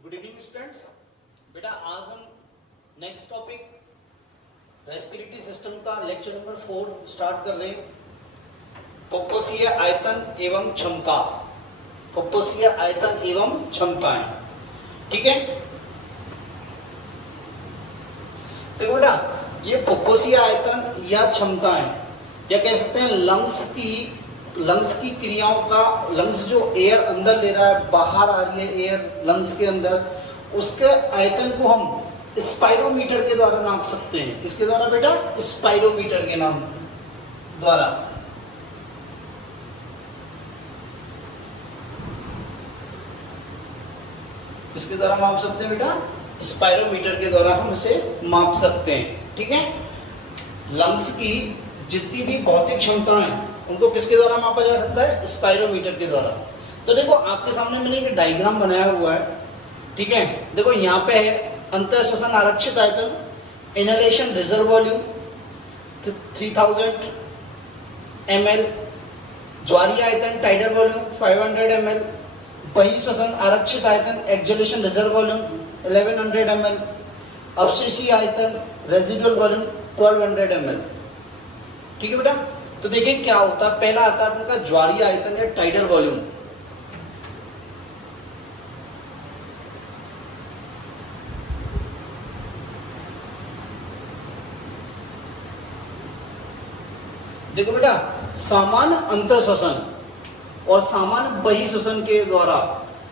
Good evening students. बेटा आज हम नेक्स्ट टॉपिक रेस्पिरेटरी सिस्टम का लेक्चर नंबर 4 स्टार्ट कर रहे हैं। पपकोशीय आयतन एवं क्षमता, पपकोशीय आयतन एवं क्षमताएं। ठीक है, देखो बेटा ये पपकोशीय आयतन या क्षमताएं या कह सकते हैं लंग्स की क्रियाओं का, लंग्स जो एयर अंदर ले रहा है, बाहर आ रही है एयर लंग्स के अंदर, उसके आयतन को हम स्पाइरोमीटर के द्वारा नाप सकते हैं। किसके द्वारा बेटा? स्पाइरोमीटर के नाम द्वारा। किसके द्वारा माप सकते हैं बेटा? स्पाइरोमीटर के द्वारा हम इसे माप सकते हैं। ठीक है, लंग्स की जितनी भी भौतिक क्षमताएं हैं उनको किसके द्वारा मापा जा सकता है? स्पाइरोमीटर के द्वारा। तो देखो आपके सामने मैंने एक डायग्राम बनाया हुआ है। ठीक है, देखो यहाँ पे है अंतर श्वसन आरक्षित आयतन, इनहेलेशन रिजर्व वॉल्यूम 3000 ml, ज्वारीय आयतन टाइडल वॉल्यूम 500 ml, बहिःश्वसन आरक्षित आयतन एक्सहेलेशन रिजर्व वॉल्यूम 1100 ml, अवशेषीय आयतन रेजिडुअल वॉल्यूम 1200 ml। ठीक है बेटा, तो देखिए क्या होता है। पहला आता है आपका ज्वारीय आयतन या टाइडल वॉल्यूम। देखो बेटा, सामान्य अंतर श्वसन और सामान्य बहिःश्वसन के द्वारा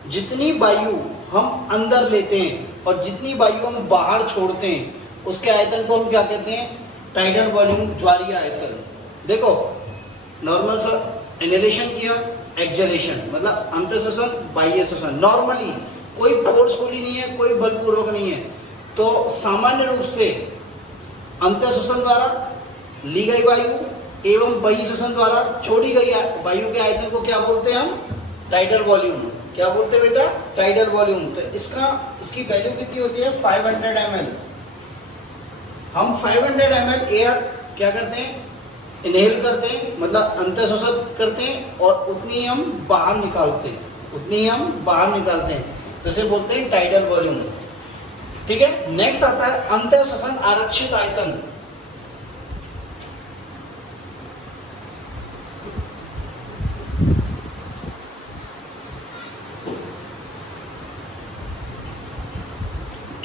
जितनी वायु हम अंदर लेते हैं और जितनी वायु हम बाहर छोड़ते हैं उसके आयतन को हम क्या कहते हैं? टाइडल वॉल्यूम, ज्वारीय आयतन। देखो नॉर्मल सा इनहेलेशन किया, एक्सहेलेशन मतलब अंतर श्वसन बाह्य श्वसन, नॉर्मली कोई फोर्सफुली नहीं है, कोई बलपूर्वक नहीं है। तो सामान्य रूप से अंतर श्वसन द्वारा ली गई वायु एवं बहिःश्वसन द्वारा छोड़ी गई वायु के आयतन को क्या बोलते हैं हम? Tidal volume. क्या बोलते हैं बेटा? Tidal volume. तो इसकी वैल्यू कितनी होती है? 500 ml। हम 500 ml एयर क्या करते हैं? इनहेल करते हैं, मतलब अंतर श्वसन करते हैं और उतनी हम बाहर निकालते हैं, तो इसे बोलते हैं टाइडल वॉल्यूम। ठीक है, नेक्स्ट आता है अंतर श्वसन आरक्षित आयतन।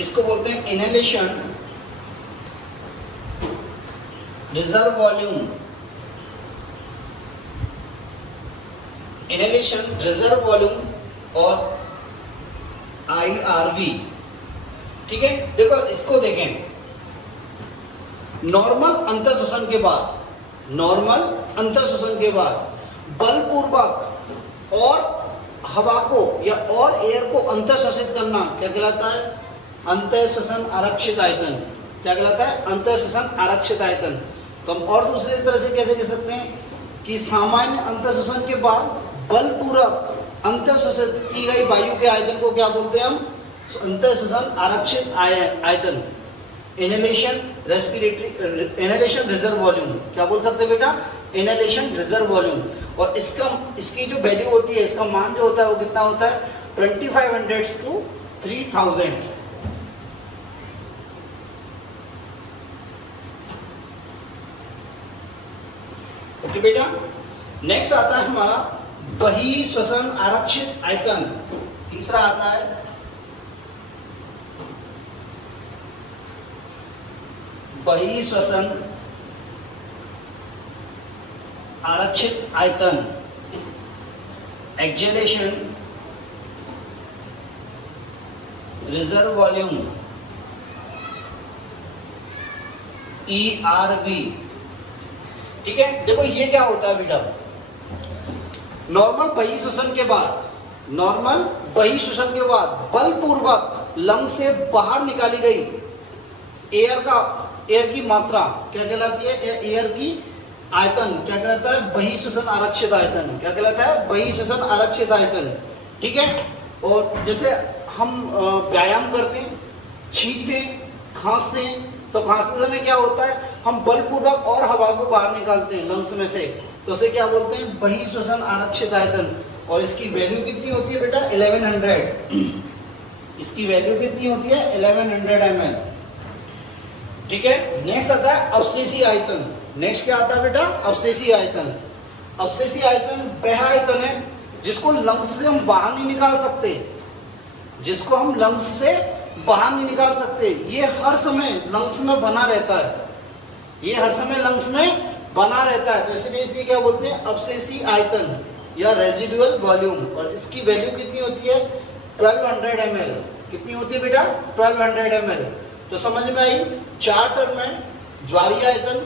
इसको बोलते हैं inhalation reserve volume, inhalation reserve volume और IRV। ठीक है, देखो इसको देखें। नॉर्मल अंतर श्वसन के बाद बलपूर्वक और हवा को या और एयर को अंतर श्वसित करना क्या कहलाता है? अंतर श्वसन आरक्षित आयतन। क्या कहलाता है? अंतर श्वसन आरक्षित आयतन। तो हम और दूसरी तरह से कैसे कह सकते हैं कि सामान्य अंतर श्वसन के बाद बलपूर्वक अंतर श्वसित की गई वायु के आयतन को क्या बोलते हैं हम? अंतर श्वसन आरक्षित आयतन। Inhalation inhalation reserve volume. क्या बोल सकते हैं बेटा? Inhalation reserve volume. और इसकी जो वैल्यू होती है, इसका मान जो होता है वो कितना होता है? 2500 to 3000। ओके बेटा, नेक्स्ट आता है हमारा बहिःश्वसन आरक्षित आयतन। तीसरा आता है बहिःश्वसन आरक्षित आयतन एक्सहेलेशन रिजर्व वॉल्यूम ERV। ठीक है, देखो ये क्या होता है बेटा? नॉर्मल बहिःश्वसन के बाद बलपूर्वक लंग से बाहर निकाली गई एयर की मात्रा क्या कहलाती है? एयर की आयतन क्या कहलाता है? बहिःश्वसन आरक्षित आयतन। क्या कहलाता है? बहिःश्वसन आरक्षित आयतन। ठीक है, और जैसे हम व्यायाम करते हैं, छींकते हैं, खांसते हैं, तो खांसते समय क्या होता है? हम बलपूर्वक और हवा को बाहर निकालते हैं लंग्स में से, तो उसे क्या बोलते हैं? बहिःश्वसन आरक्षित आयतन। और इसकी वैल्यू कितनी होती है बेटा? 1100। इसकी वैल्यू कितनी होती है 1100 ml। ठीक है, नेक्स्ट आता है अवशेषी आयतन। नेक्स्ट क्या आता है बेटा, अवशेषी आयतन। अवशेषी आयतन वह आयतन है जिसको लंग्स से हम बाहर नहीं निकाल सकते, जिसको हम लंग्स से बाहर नहीं निकाल सकते। ये हर समय लंग्स में बना रहता है, ये हर समय लंग्स में बना रहता है, तो इसलिए इसलिए क्या बोलते हैं अवशेषी आयतन या रेजिडुअल वॉल्यूम। और इसकी वैल्यू कितनी होती है 1200 ml। कितनी होती है बेटा 1200 ml। तो समझ में आई, चार टर्म में ज्वारीय आयतन,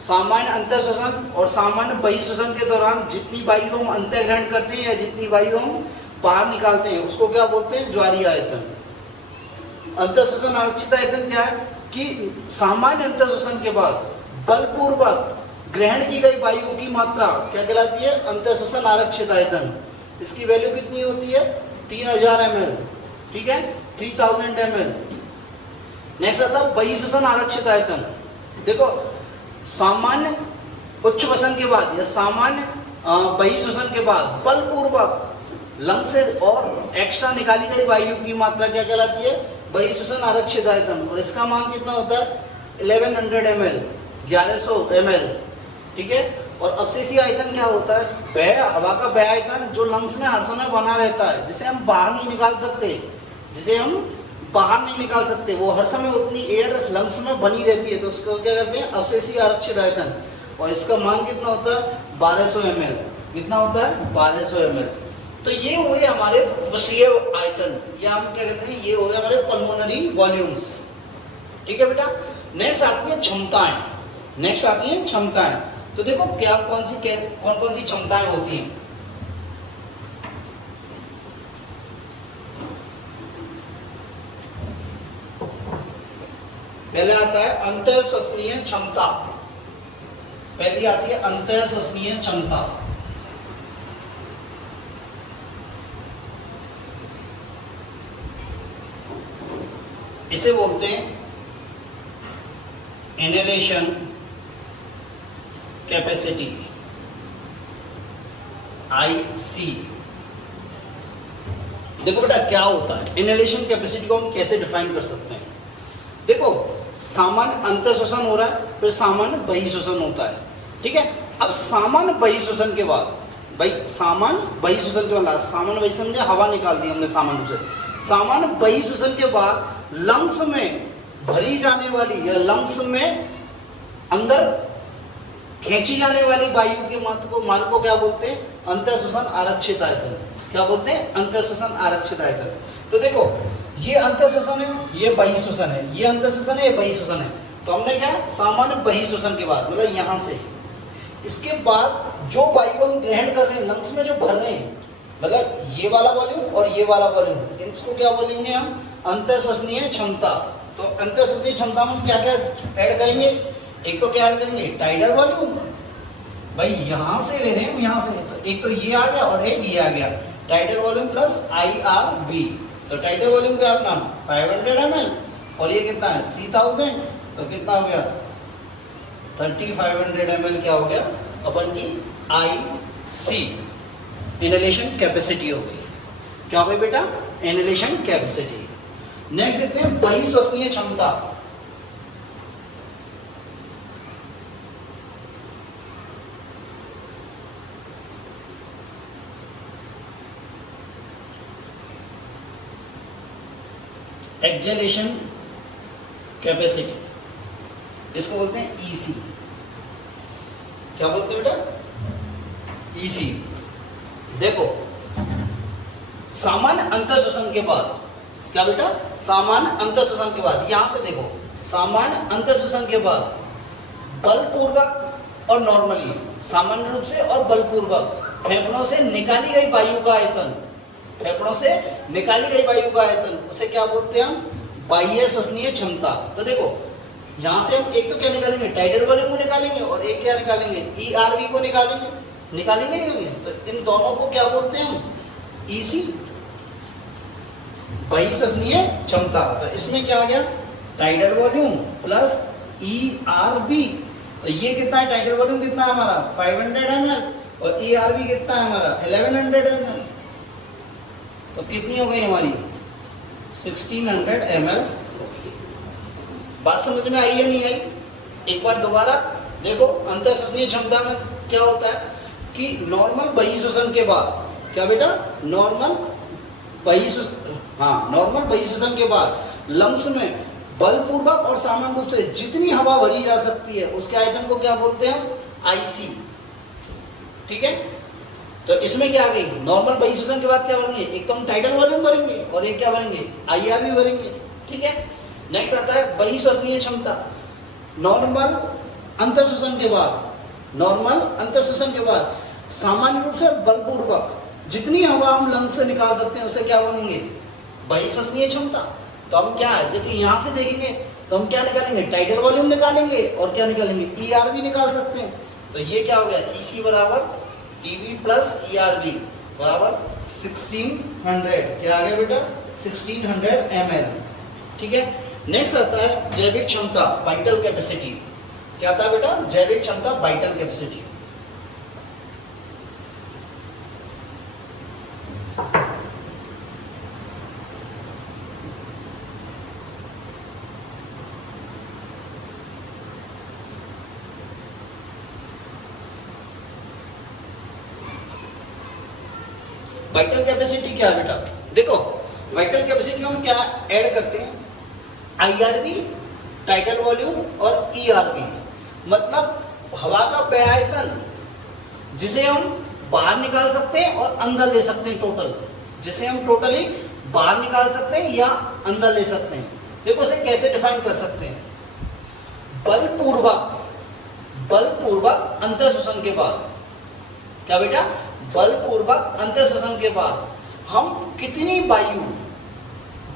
सामान्य अंतर शोषण और सामान्य बहिःशोषण के दौरान जितनी वायु हम अंतर ग्रहण करते हैं या जितनी वायु हम बाहर निकालते हैं उसको क्या बोलते हैं ज्वारीय आयतन। अंतर शोषण आरक्षित आयतन क्या है कि सामान्य अंतर शोषण के बाद बलपूर्वक ग्रहण की गई वायु की मात्रा क्या कहलाती है अंतर शोषण आरक्षित आयतन। इसकी वैल्यू कितनी होती है 3000 ml। ठीक है, 3000 ml। नेक्स्ट आता है बहिःशोषण आरक्षित आयतन। देखो सामान्य उच्च वसन के बाद या सामान्य बहिःशोषण के बाद बलपूर्वक लंग से और एक्स्ट्रा निकाली गई वायु की मात्रा क्या कहलाती है बहिःशोषण आरक्षित आयतन। और इसका मान कितना होता है 1100 ml, 1100 ml। ठीक है, और अवशेषी आयतन क्या होता है वह हवा का वह आयतन जो लंग्स में हर समय बना रहता है, जिसे हम बाहर नहीं निकाल सकते, जिसे हम बाहर नहीं निकाल सकते, वो हर समय उतनी एयर लंग्स में बनी रहती है, तो उसको क्या कहते हैं अवशेषी आरक्षित आयतन। और इसका मान कितना होता है 1200 ml। कितना होता है 1200 ml। तो ये हुए हमारे वसीय आयतन, या हम क्या कहते हैं ये हो गए हमारे पल्मोनरी वॉल्यूम्स। ठीक है बेटा, नेक्स्ट आती है क्षमताएं। नेक्स्ट आती है क्षमताएं। तो देखो क्या कौन कौन सी क्षमताएं होती हैं। पहले आता है अंतःश्वसनीय क्षमता। पहली आती है अंतःश्वसनीय क्षमता। इसे बोलते हैं इनहेलेशन कैपेसिटी, IC। देखो बेटा क्या होता है इनहेलेशन कैपेसिटी को हम कैसे डिफाइन कर सकते हैं। देखो सामान्य अंतःश्वसन हो रहा है, फिर सामान्य बहिःश्वसन होता है। ठीक है, अब सामान्य बहिःश्वसन के बाद सामान्य बहिःश्वसन के बाद सामान्य बहिःश्वसन हवा निकाल दी हमने सामान्य रूप से। सामान्य बहिःश्वसन के बाद लंग्स में भरी जाने वाली या लंग्स में अंदर खींची जाने वाली वायु के मान को क्या बोलते हैं अंतःश्वसन आरक्षित आयतन। क्या बोलते हैं अंतःश्वसन आरक्षित आयतन। तो देखो ये अंतःश्वसन है, ये बहिःश्वसन है, ये अंतःश्वसन है, ये बहिःश्वसन है। तो हमने क्या सामान्य बहिःश्वसन के बाद मतलब यहाँ से इसके बाद जो वायु हम ग्रहण कर रहे हैं लंग्स में जो भर रहे हैं, मतलब ये वाला वॉल्यूम और ये वाला वॉल्यूम, इसको क्या बोलेंगे हम अंतःश्वसनीय क्षमता। तो अंतःश्वसनीय क्षमता में क्या क्या ऐड करेंगे, एक तो क्या ऐड करेंगे टाइडल वॉल्यूम। भाई यहाँ से ले रहे हैं, यहाँ से तो एक तो ये आ गया और एक ये आ गया, टाइडल वॉल्यूम प्लस IRB। तो टाइडल वॉल्यूम का अपना 500 ml और ये कितना है 3000, तो कितना हो गया 3500 ml क्या हो गया अपन की IC इनहेलेशन कैपेसिटी हो गई। क्या हो गई बेटा इनहेलेशन कैपेसिटी। नेक्स्ट देखते हैं बहिःश्वसनीय क्षमता। एक्जेलेशन कैपेसिटी, इसको बोलते हैं EC। क्या बोलते हैं बेटा EC। देखो सामान्य अंतःश्वसन के बाद क्या बेटा सामान्य अंतःश्वसन के बाद यहां से देखो सामान्य अंतःश्वसन के बाद बलपूर्वक और नॉर्मली सामान्य रूप से और बलपूर्वक फेफड़ों से निकाली गई वायु का आयतन, फेफड़ों से निकाली गई वायु का आयतन उसे क्या बोलते हैं हम बाह्य श्वसनीय क्षमता। तो देखो यहां से हम एक तो क्या निकालेंगे टाइडल वॉल्यूम को निकालेंगे और एक क्या निकालेंगे ERV को निकालेंगे। तो इन दोनों को क्या बोलते हैं हम EC बाह्य श्वसनीय क्षमता। तो इसमें क्या आ गया टाइडल वॉल्यूम प्लस ERV। तो ये कितना है टाइडल वॉल्यूम कितना है हमारा 500 ml और ERV कितना है हमारा 1100 ml। तो कितनी हो गई हमारी 1600 ml। बात समझ में आई या नहीं आई? एक बार दोबारा देखो, अंतःश्वसनीय क्षमता में क्या होता है कि नॉर्मल बहिःश्वसन के बाद, क्या बेटा, नॉर्मल बहिःश्वसन के बाद लंग्स में बलपूर्वक और सामान्य रूप से जितनी हवा भरी जा सकती है उसके आयतन को क्या बोलते हैं? आईसी। ठीक है, तो इसमें क्या आ गई, नॉर्मल बहिःश्वसन के बाद क्या भरेंगे? एक तो हम टाइटल वॉल्यूम भरेंगे और एक क्या भरेंगे? आईआरवी भरेंगे। ठीक है, नेक्स्ट आता है बहिःश्वसनीय क्षमता। नॉर्मल अंतःश्वसन के बाद सामान्य रूप से बलपूर्वक जितनी हवा हम लंग्स से निकाल सकते हैं उसे क्या बोलेंगे? बहिःश्वसनीय क्षमता। तो हम क्या है, जबकि यहाँ से देखेंगे तो हम क्या निकालेंगे? टाइटल वॉल्यूम निकालेंगे और क्या निकालेंगे? ईआरवी निकाल सकते हैं। तो ये क्या हो गया? ईसी बराबर टीवी प्लस ईआरवी बराबर 1600। क्या आ गया बेटा? 1600 ml। ठीक है, नेक्स्ट आता है जैविक क्षमता, वाइटल कैपेसिटी। क्या आता है बेटा? जैविक क्षमता, वाइटल कैपेसिटी। वाइटल कैपेसिटी क्या है बेटा? देखो, वाइटल कैपेसिटी में हम क्या ऐड करते हैं? आईआरवी, टाइटल वॉल्यूम और ईआरवी, मतलब हवा का वह आयतन जिसे हम बाहर निकाल सकते हैं और अंदर ले सकते हैं, टोटल जिसे हम टोटली बाहर निकाल सकते हैं या अंदर ले सकते हैं। देखो इसे कैसे डिफाइन कर सकते हैं? बलपूर्वक अंतःश्वसन के बाद, क्या बेटा? बलपूर्वक अंतःश्वसन के बाद हम कितनी वायु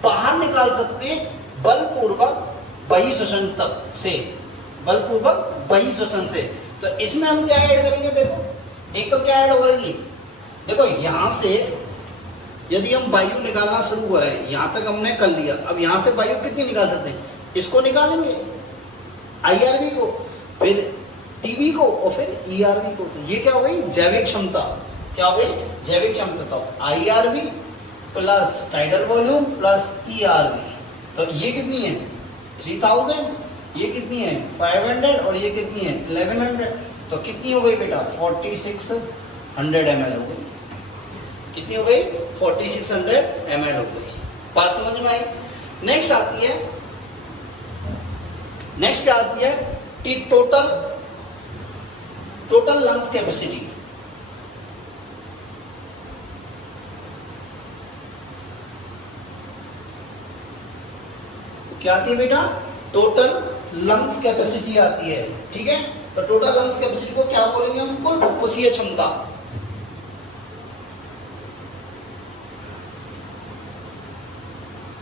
बाहर निकाल सकते हैं बलपूर्वक बहिःश्वसन तक से, बलपूर्वक बहिःश्वसन से। तो इसमें हम क्या ऐड करेंगे? देखो, एक तो क्या ऐड हो रही, देखो यहां से यदि हम वायु निकालना शुरू करें, यहां तक हमने कर लिया, अब यहां से वायु कितनी निकाल सकते हैं? इसको निकालेंगे, आईआरवी को, फिर टीवी को और फिर ईआरवी को। तो ये क्या हो गई? जैविक क्षमता। क्या हो गई? जैविक क्षमता। तो IRV plus tidal volume plus ERV, तो ये कितनी है? 3000, ये कितनी है? 500 और ये कितनी है? 1100। तो कितनी हो गई बेटा? 4600 ml हो गई। कितनी हो गई? 4600 ml हो गई। बात समझ में आई? नेक्स्ट आती है कि टोटल लंग्स कैपेसिटी। क्या आती है बेटा? टोटल लंग्स कैपेसिटी आती है। ठीक है, तो टोटल लंग्स कैपेसिटी को क्या बोलेंगे हम? कुल फुफ्फुसीय क्षमता।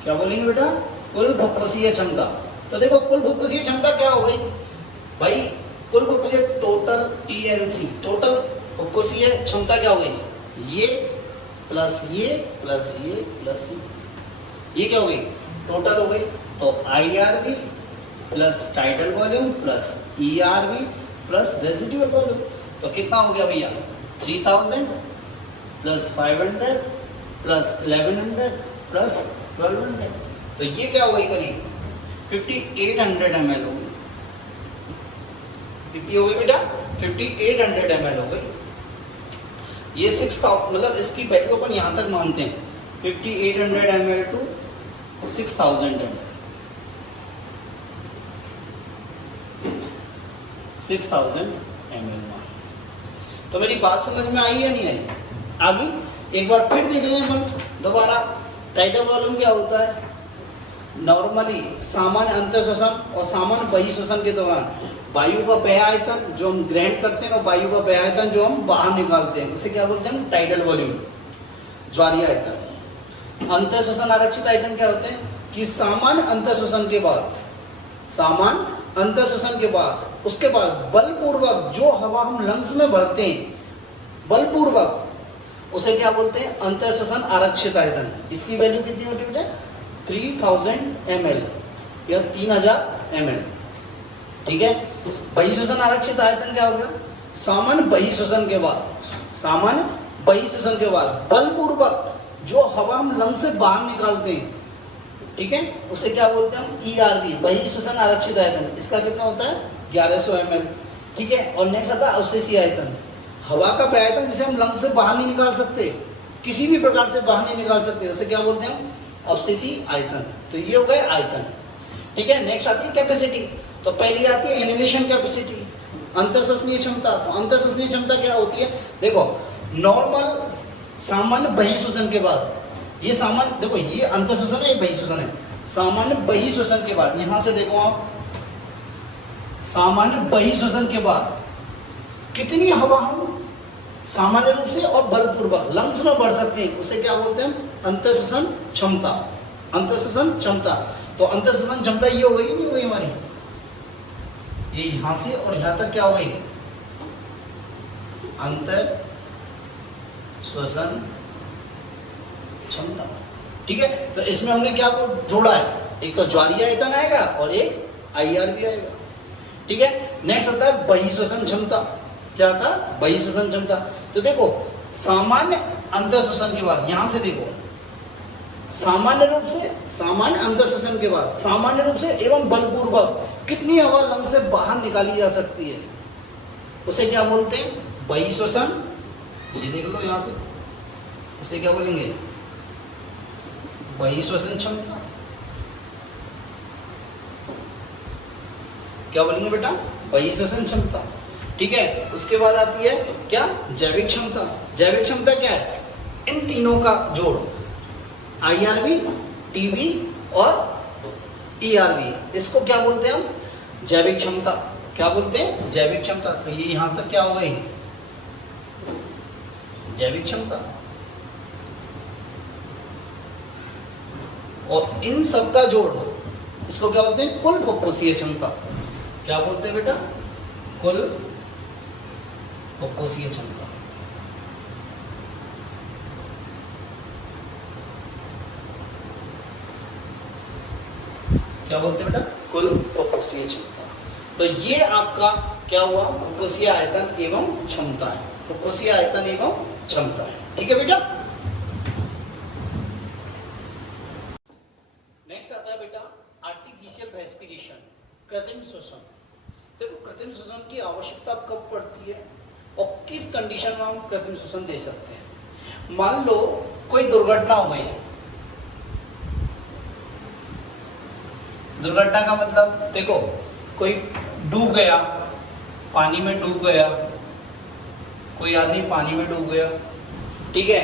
क्या बोलेंगे बेटा? कुल फुफ्फुसीय क्षमता। तो देखो, कुल फुफ्फुसीय क्षमता क्या हो गई भाई? कुल फुफ्फुसीय, टोटल टीएनसी, टोटल फुफ्फुसीय क्षमता क्या हो गई? ये प्लस ये प्लस ये प्लस ये क्या हो गई? टोटल हो गई। तो IRV plus tidal volume plus ERV plus residual volume, तो कितना हो गया भैया? 3000 प्लस 500 प्लस 1100 प्लस 1200। तो ये क्या हो गई? करीब 5800 ml हो गई। कितनी हो गई बेटा? 5800 ml हो गई। ये 6000, मतलब इसकी वैल्यू अपन यहां तक मानते हैं, 5800 ml टू 6000 ml, 6000 ml। तो मेरी बात समझ में आई या नहीं आई? आगे एक बार फिर देख लें हम दोबारा। टाइटल वॉल्यूम क्या होता है? नॉर्मली सामान्य अंतःश्वसन और सामान्य बहिःश्वसन के दौरान वायु का वह आयतन जो हम ग्रहण करते हैं और वायु का वह आयतन जो हम बाहर निकालते हैं, उसे क्या बोलते हैं? टाइटल वॉल्यूम, ज्वारीय आयतन। अंतःश्वसन आरक्षित आयतन क्या होते हैं? कि सामान्य अंतःश्वसन के बाद उसके बाद बलपूर्वक जो हवा हम लंग्स में भरते हैं, बलपूर्वक, उसे क्या बोलते हैं? अंतःश्वसन आरक्षित आयतन। इसकी वैल्यू कितनी होती है बेटा? 3000 ml या 3000 ml। ठीक है, बहिःश्वसन आरक्षित आयतन क्या हो गया? सामान्य बहिःश्वसन के बाद बलपूर्वक जो हवा हम लंग से बाहर निकालते हैं ठीक है, उसे क्या बोलते हैं हम, ERV, बहिः श्वसन आरक्षित आयतन। इसका कितना होता है, 1100 ml। ठीक है, और नेक्स्ट आता है अवशेषी आयतन, हवा का वह आयतन जिसे हम लंग से बाहर नहीं निकाल सकते, किसी भी प्रकार से बाहर नहीं निकाल सकते, उसे क्या बोलते हैं हम, अवशेषी आयतन। तो ये हो गए आयतन। ठीक है, नेक्स्ट आती है कैपेसिटी। तो पहली आती है इनहेलेशन कैपेसिटी, अंतःश्वसनीय क्षमता। तो अंतःश्वसनीय क्षमता क्या होती है, देखो नॉर्मल सामान्य बहिः श्वसन के बाद, ये सामान्य, देखो ये अंतःश्वसन है, ये बहिः श्वसन है। सामान्य बहिः श्वसन के बाद, यहां से देखो आप, सामान्य बहिः श्वसन के बाद कितनी हवा हम सामान्य रूप से और बलपूर्वक लंग्स में भर सकते हैं, उसे क्या बोलते हैं, अंतःश्वसन क्षमता। अंतःश्वसन क्षमता। तो अंतःश्वसन क्षमता ये हो गई, नहीं हो गई हमारी, ये यहां से और यहां तक क्या हो गई, अंतःश्वसन क्षमता। ठीक है, तो इसमें हमने क्या जोड़ा है, एक तो ज्वारीय आयतन आएगा और एक IRV आएगा। ठीक है, नेक्स्ट आता है बहिः श्वसन क्षमता। क्या था, बहिः श्वसन क्षमता। तो देखो सामान्य अंतःश्वसन के बाद, यहां से देखो, सामान्य रूप से, सामान्य अंतःश्वसन के बाद सामान्य रूप से एवं बलपूर्वक कितनी हवा लंग से बाहर निकाली जा सकती है, उसे क्या बोलते हैं, बहिः श्वसन। ये देख लो यहां से, इसे क्या बोलेंगे, बहिः श्वसन क्षमता। क्या बोलेंगे बेटा, बहिः श्वसन क्षमता। ठीक है, उसके बाद आती है क्या, जैविक क्षमता। जैविक क्षमता क्या है, इन तीनों का जोड़, IRV, TB और ERV, इसको क्या बोलते हैं हम, जैविक क्षमता। क्या बोलते हैं, जैविक क्षमता। तो ये यहां तक क्या हो गई, जैविक क्षमता। और इन सब का जोड़, इसको क्या बोलते हैं, कुल फुफ्फुसीय क्षमता। क्या बोलते हैं बेटा, कुल फुफ्फुसीय क्षमता। क्या बोलते हैं बेटा, कुल फुफ्फुसीय क्षमता। तो ये आपका क्या हुआ, फुफ्फुसीय आयतन एवं क्षमता है, फुफ्फुसीय आयतन एवं क्षमता है। ठीक है बेटा, नेक्स्ट आता है बेटा आर्टिफिशियल रेस्पिरेशन, कृत्रिम श्वसन। देखो कृत्रिम श्वसन की आवश्यकता कब पड़ती है और किस कंडीशन में हम कृत्रिम श्वसन दे सकते हैं। मान लो कोई दुर्घटना हो गई, दुर्घटना का मतलब देखो, कोई डूब गया, पानी में डूब गया, कोई आदमी पानी में डूब गया। ठीक है,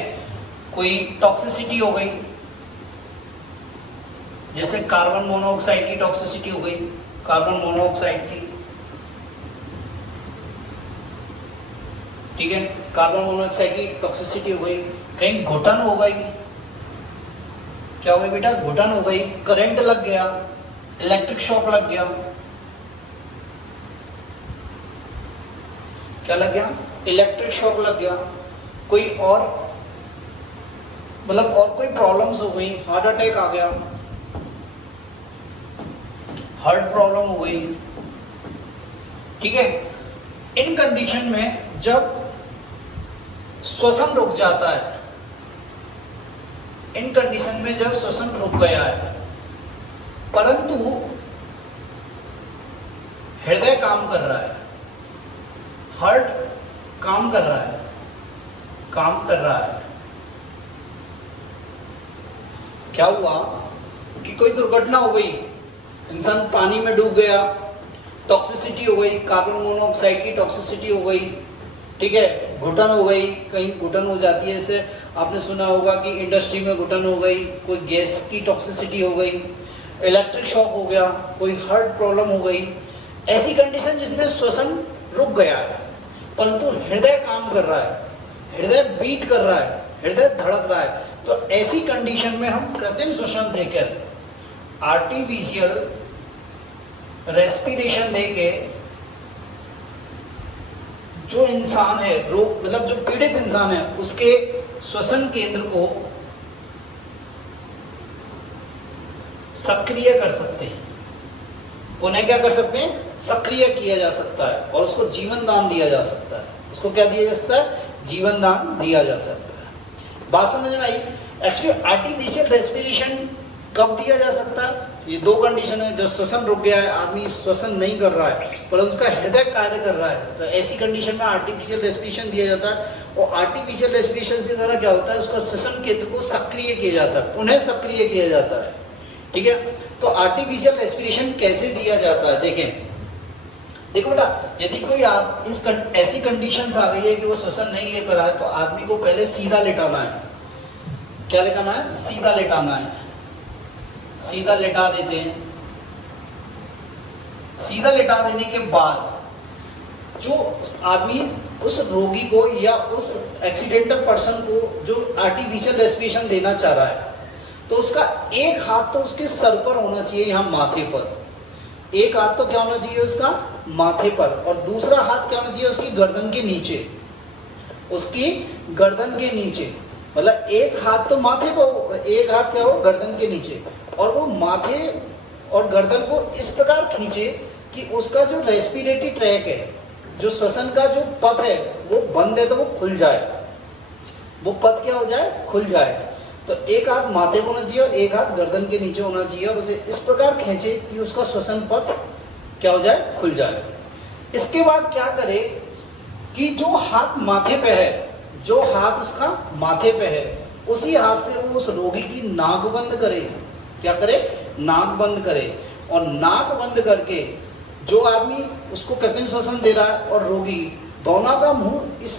कोई टॉक्सिसिटी हो गई, जैसे कार्बन मोनोऑक्साइड की टॉक्सिसिटी हो गई, कार्बन मोनोऑक्साइड की। ठीक है, कार्बन मोनोऑक्साइड की टॉक्सिसिटी हो गई, कहीं घुटन हो गई। क्या हो गई बेटा, घुटन हो गई, करंट लग गया, इलेक्ट्रिक शॉक लग गया। क्या लग गया, इलेक्ट्रिक शॉक लग गया। कोई और मतलब और कोई प्रॉब्लम्स हो गई, हार्ट अटैक आ गया, हार्ट प्रॉब्लम हो गई। ठीक है, इन कंडीशन में जब श्वसन रुक जाता है, इन कंडीशन में जब श्वसन रुक गया है परंतु हृदय काम कर रहा है, हार्ट काम कर रहा है, काम कर रहा है। क्या हुआ कि कोई दुर्घटना हो गई, इंसान पानी में डूब गया, टॉक्सिसिटी हो गई, कार्बन मोनोऑक्साइड की टॉक्सिसिटी हो गई। ठीक है, घुटन हो गई, कहीं घुटन हो जाती है, जैसे आपने सुना होगा कि इंडस्ट्री में घुटन हो गई, कोई गैस की टॉक्सिसिटी हो गई, इलेक्ट्रिक शॉक हो गया, कोई हार्ट प्रॉब्लम हो गई। ऐसी कंडीशन जिसमें श्वसन रुक गया है परंतु हृदय काम कर रहा है, हृदय बीट कर रहा है, हृदय धड़क रहा है, तो ऐसी कंडीशन में हम कृत्रिम श्वसन देकर, आर्टिफिशियल रेस्पिरेशन देके जो इंसान है, रोग मतलब जो पीड़ित इंसान है, उसके श्वसन केंद्र को सक्रिय कर सकते हैं, उन्हें क्या कर सकते हैं, सक्रिय किया जा सकता है और उसको जीवन दान दिया जा सकता है। उसको क्या दिया जा सकता है, जीवन दान दिया जा सकता है। बात समझ में आई। एक्चुअली आर्टिफिशियल रेस्पिरेशन कब दिया जा सकता है? ये दो कंडीशन है, जब श्वसन रुक गया है, आदमी श्वसन नहीं कर रहा है पर उसका हृदय कार्य कर रहा है, तो ऐसी कंडीशन में आर्टिफिशियल रेस्पिरेशन दिया जाता है। और आर्टिफिशियल रेस्पिरेशन के द्वारा क्या होता है, उसका श्वसन केंद्र को सक्रिय किया जाता है, पुनः सक्रिय किया जाता है। ठीक है, तो आर्टिफिशियल रेस्पिरेशन कैसे दिया जाता है? देखें, देखो बेटा, यदि कोई ऐसी कंडीशंस आ गई है कि वो श्वसन नहीं ले पा रहा है, तो आदमी को पहले सीधा लेटाना है। क्या लेटाना है? सीधा लेटाना है। सीधा लेटा देते हैं। सीधा लेटा देने के बाद जो आदमी उस रोगी को या उस एक्सीडेंटल पर्सन को जो आर्टिफिशियल रेस्पिरेशन देना चाह रहा है, तो उसका एक हाथ तो उसके सर पर होना चाहिए, यहाँ माथे पर। एक हाथ तो क्या होना चाहिए उसका? माथे पर। और दूसरा हाथ क्या होना चाहिए? उसकी गर्दन के नीचे। उसकी गर्दन के नीचे, मतलब एक हाथ तो माथे पर हो, एक हाथ क्या हो? गर्दन के नीचे। और वो माथे और गर्दन को इस प्रकार खींचे कि उसका जो रेस्पिरेटरी ट्रैक है, जो श्वसन का जो पथ है, वो बंद है तो वो खुल जाए। वो पथ क्या हो जाए? खुल जाए। तो एक हाथ माथे पर होना चाहिए और एक हाथ गर्दन के नीचे होना चाहिए, और उसे इस प्रकार खींचे कि उसका श्वसन पथ क्या हो जाए? खुल जाए। इसके बाद क्या करे कि जो हाथ माथे पे है, जो हाथ उसका माथे पे है, उसी हाथ से वो उस रोगी की नाक बंद करे। क्या करे? नाक बंद करे। और नाक बंद करके जो आदमी उसको कृत्रिम श्वसन दे रहा है और रोगी, दोनों का मुंह इस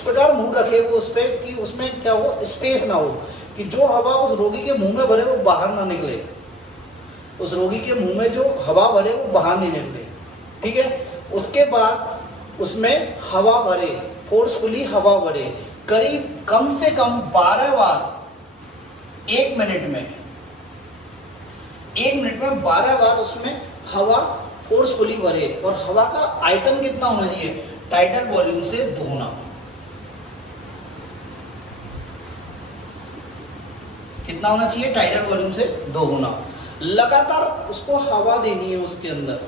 प्रकार मुंह रखे वो उस पे कि उसमें क्या हो? स्पेस ना हो, कि जो हवा उस रोगी के मुंह में भरे वो बाहर ना निकले। उस रोगी के मुंह में जो हवा भरे वो बाहर नहीं निकले। ठीक है, उसके बाद उसमें हवा भरे, फोर्सफुली हवा भरे, करीब कम से कम 12 बार 1 मिनट में। 1 मिनट में 12 बार उसमें हवा फोर्सफुली भरे। और हवा का आयतन कितना होना चाहिए? टाइडल वॉल्यूम से दोगुना। कितना होना चाहिए? टाइडल वॉल्यूम से दोगुना। लगातार उसको हवा देनी है उसके अंदर।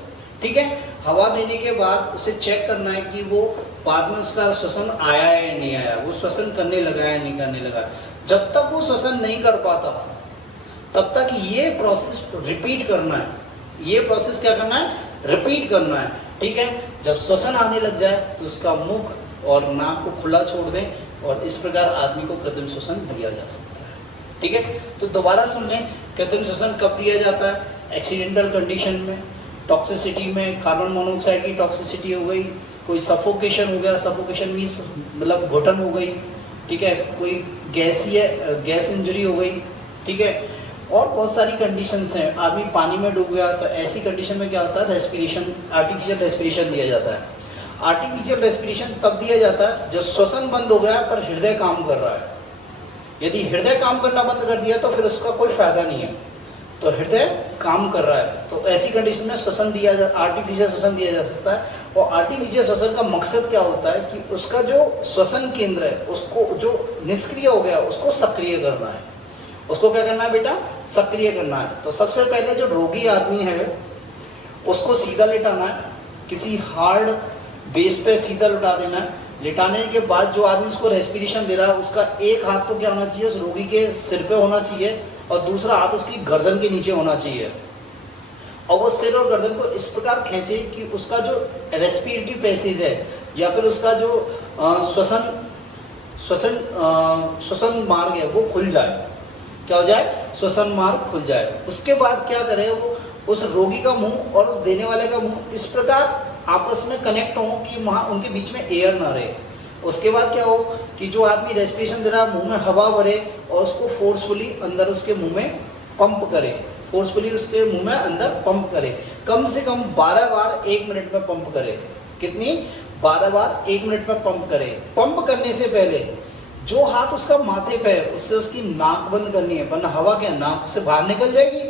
ठीक है, हवा देने के बाद उसे चेक करना है कि वो बाद में उसका श्वसन आया है या नहीं आया, वो श्वसन करने लगा है या नहीं करने लगा। जब तक वो श्वसन नहीं कर पाता तब तक ये प्रोसेस रिपीट करना है। ये प्रोसेस क्या करना है? रिपीट करना है। ठीक है, जब श्वसन आने लग जाए तो उसका मुख और नाक को खुला छोड़ दें, और इस प्रकार आदमी को कृत्रिम श्वसन दिया जा सकता है। ठीक है, तो दोबारा सुन लें, कृत्रिम श्वसन कब दिया जाता है? एक्सीडेंटल कंडीशन में, टॉक्सिसिटी में, कार्बन मोनोऑक्साइड की टॉक्सिसिटी हो गई, कोई सफोकेशन हो गया, सफोकेशन मीन्स मतलब घुटन हो गई। ठीक है, कोई गैस इंजरी हो गई। ठीक है, और बहुत सारी कंडीशंस हैं। आदमी पानी में डूब गया, तो ऐसी कंडीशन में क्या होता है? रेस्पिरेशन, आर्टिफिशियल रेस्पिरेशन दिया जाता है। आर्टिफिशियल रेस्पिरेशन तब दिया जाता है जब श्वसन बंद हो गया पर हृदय काम कर रहा है। यदि हृदय काम करना बंद कर दिया तो फिर उसका कोई फायदा नहीं है। तो हृदय काम कर रहा है, तो ऐसी कंडीशन में आर्टिफिशियल श्वसन दिया जा सकता है। और आर्टिफिशियल श्वसन का मकसद क्या होता है कि उसका जो श्वसन केंद्र है, उसको जो निष्क्रिय हो गया उसको सक्रिय करना है। उसको क्या करना है बेटा? सक्रिय करना है। तो सबसे पहले जो रोगी आदमी है उसको सीधा लेटाना है, किसी हार्ड बेस पे सीधा लेटा देना है। लेटाने के बाद जो आदमी उसको रेस्पिरेशन दे रहा है उसका एक हाथ तो क्या होना चाहिए? उस रोगी के सिर पे होना चाहिए, और दूसरा हाथ उसकी गर्दन के नीचे होना चाहिए। और वो सिर और गर्दन को इस प्रकार खींचे कि उसका जो रेस्पिरेटरी पैसेज है या फिर उसका जो श्वसन मार्ग है वो खुल जाए। क्या हो जाए? श्वसन मार्ग खुल जाए। उसके बाद क्या करे? वो उस रोगी का मुंह और उस देने वाले का मुंह इस प्रकार आपस में कनेक्ट हो कि वहाँ उनके बीच में एयर ना रहे। उसके बाद क्या हो कि जो आदमी रेस्पिरेशन दे रहा है मुंह में हवा भरे और उसको फोर्सफुली अंदर उसके मुंह में पंप करे, फोर्सफुली उसके मुंह में अंदर पंप करे। कम से कम 12 बार 1 मिनट में पंप करे। कितनी? 12 बार 1 मिनट में पंप करे। पंप करने से पहले जो हाथ उसका माथे पे है उससे उसकी नाक बंद करनी है, वरना हवा क्या नाक से बाहर निकल जाएगी,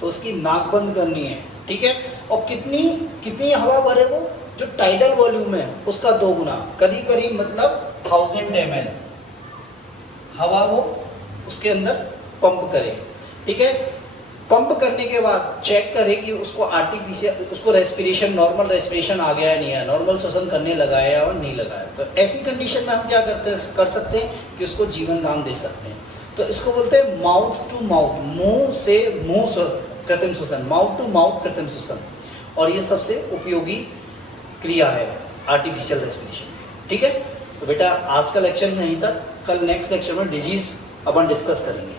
तो उसकी नाक बंद करनी है। ठीक है, और कितनी हवा भरे? वो जो टाइडल वॉल्यूम है उसका 2 गुना, करीब मतलब 1000 ml हवा वो उसके अंदर पंप करे। ठीक है, पंप करने के बाद चेक करें कि उसको आर्टिफिशियल, उसको रेस्पिरेशन, नॉर्मल रेस्पिरेशन आ गया है नहीं है, नॉर्मल श्वसन करने लगा है और नहीं लगा है। तो ऐसी कंडीशन में हम क्या कर सकते हैं कि उसको जीवन दान दे सकते हैं। तो इसको बोलते हैं माउथ टू माउथ, मुंह से मुंह कृत्रिम श्वसन, माउथ टू माउथ कृत्रिम श्वसन। और ये सबसे उपयोगी क्रिया है आर्टिफिशियल रेस्पिरेशन। ठीक है, तो बेटा आज का लेक्चर यहीं तक, कल नेक्स्ट लेक्चर में डिजीज अपन डिस्कस करेंगे।